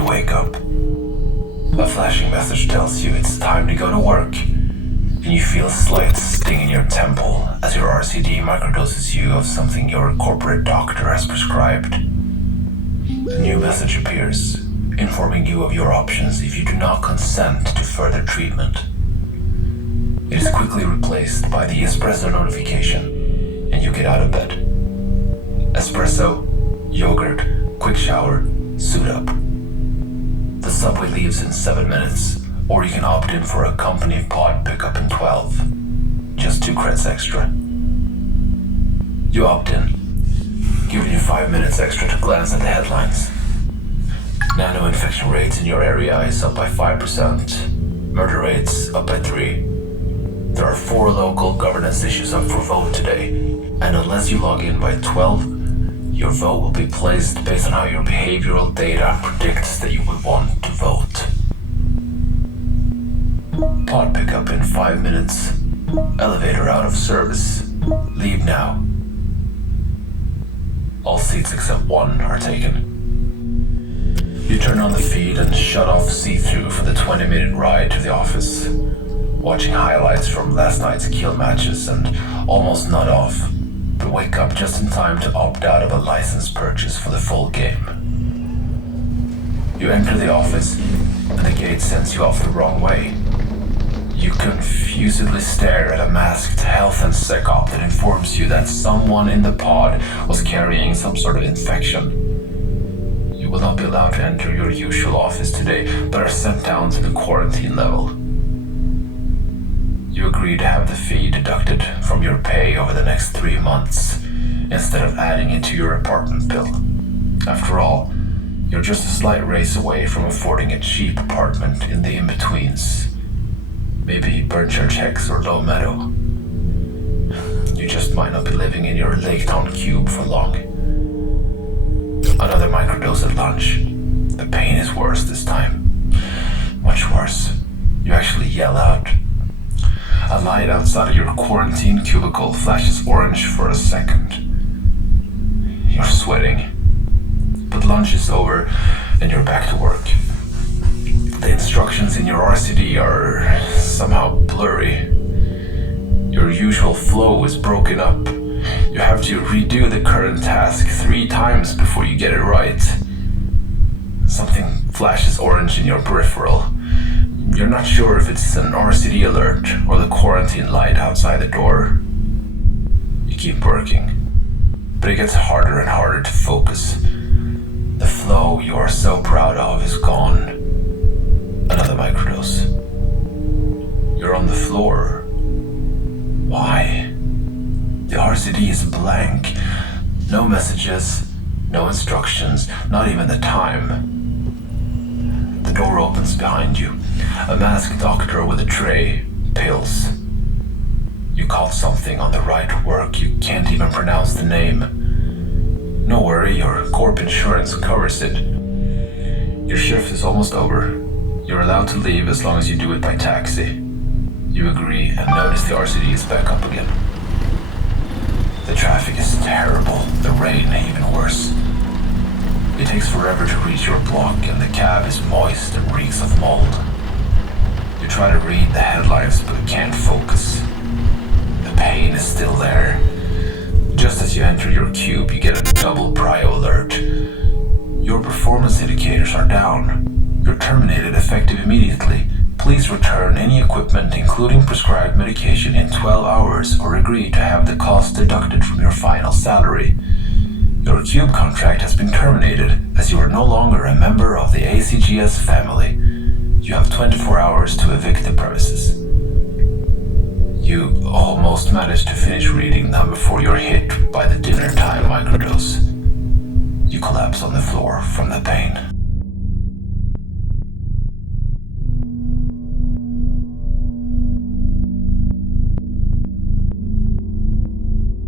You wake up. A flashing message tells you it's time to go to work, and you feel a slight sting in your temple as your RCD microdoses you of something your corporate doctor has prescribed. A new message appears, informing you of your options if you do not consent to further treatment. It is quickly replaced by the espresso notification, and you get out of bed. Espresso, yogurt, quick shower, suit up. The subway leaves in 7 minutes, or you can opt in for a company pod pickup in 12. Just 2 creds extra. You opt in, giving you 5 minutes extra to glance at the headlines. Nano infection rates in your area is up by 5%, murder rates up by 3%. There are 4 local governance issues up for vote today, and unless you log in by 12, your vote will be placed based on how your behavioral data predicts that you would want to vote. Pod pickup in 5 minutes. Elevator out of service. Leave now. All seats except 1 are taken. You turn on the feed and shut off see-through for the 20-minute ride to the office, watching highlights from last night's kill matches and almost nod off, but wake up just in time to opt out of a license purchase for the full game. You enter the office, and the gate sends you off the wrong way. You confusedly stare at a masked health and sec op that informs you that someone in the pod was carrying some sort of infection. You will not be allowed to enter your usual office today, but are sent down to the quarantine level. You agree to have the fee deducted from your pay over the next 3 months, instead of adding it to your apartment bill. After all, you're just a slight race away from affording a cheap apartment in the in-betweens. Maybe Burnchurch Hex or Low Meadow. You just might not be living in your Lake Town cube for long. Another microdose at lunch. The pain is worse this time. Much worse. You actually yell out. A light outside of your quarantine cubicle flashes orange for a second. You're sweating. But lunch is over and you're back to work. The instructions in your RCD are somehow blurry. Your usual flow is broken up. You have to redo the current task 3 times before you get it right. Something flashes orange in your peripheral. You're not sure if it's an RCD alert or the quarantine light outside the door. You keep working, but it gets harder and harder to focus. The flow you are so proud of is gone. Another microdose. You're on the floor. Why? The RCD is blank. No messages, no instructions, not even the time. The door opens behind you. A masked doctor with a tray, pills. You caught something on the right work, you can't even pronounce the name. No worry, your corp insurance covers it. Your shift is almost over. You're allowed to leave as long as you do it by taxi. You agree and notice the RCD is back up again. The traffic is terrible, the rain even worse. It takes forever to reach your block and the cab is moist and reeks of mold. You try to read the headlines but can't focus. The pain is still there. Just as you enter your cube, you get a double prio alert. Your performance indicators are down. You're terminated effective immediately. Please return any equipment, including prescribed medication, in 12 hours or agree to have the cost deducted from your final salary. Your cube contract has been terminated as you are no longer a member of the ACGS family. You have 24 hours to evict the premises. You almost manage to finish reading them before you're hit by the dinner time microdose. You collapse on the floor from the pain.